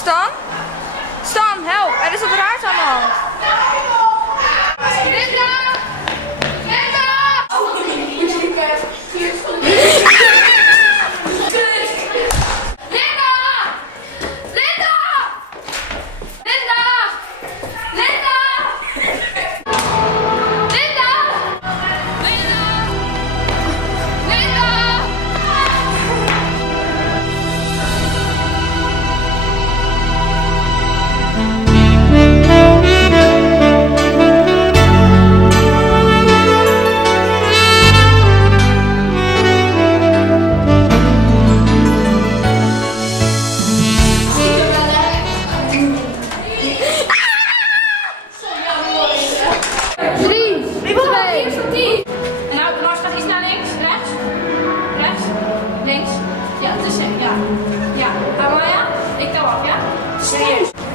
Stan? Stan, help! Er is wat raars aan de hand. Linda! Linda! Links. Ja, tussen. Ja. Ja. Amaya, ik tel af, ja? Serieus.